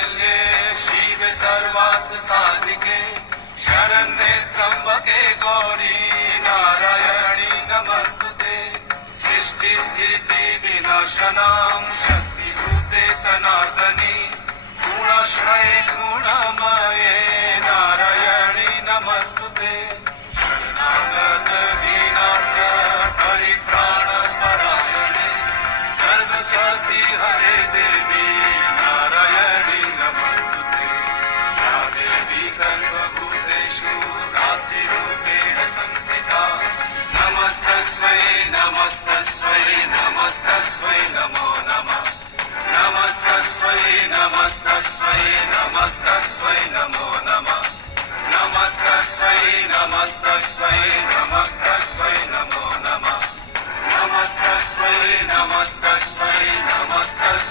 सर्वमङ्गलमाङ्गल्ये शिवे सर्वार्थसाधिके शरण्ये त्र्यम्बके गौरी नारायणी नमस्तुते सृष्टिस्थिति विनाशनां शक्तिभूते सनातनी गुणाश्रये गुणमये नारायणी नमस्तुते शरणागत दीनार्थ परित्राणपरायणे सर्वशक्ति हरे देवी नारायणी नमस्तुते या देवी सर्वभूतेषु रात्रिरूपेण संस्थिता नमस्तस्मै नमस्तस्मै नमस्तस्मै नमो नमः नमस्तस्मै नमस्तस्मै नमस्तस्मै नमो नमः नमस्तस्मै नमस्तस्मै नमस्तस्मै नमो नमः नमस्तस्मै नमस्तस्मै नमस्तस्मै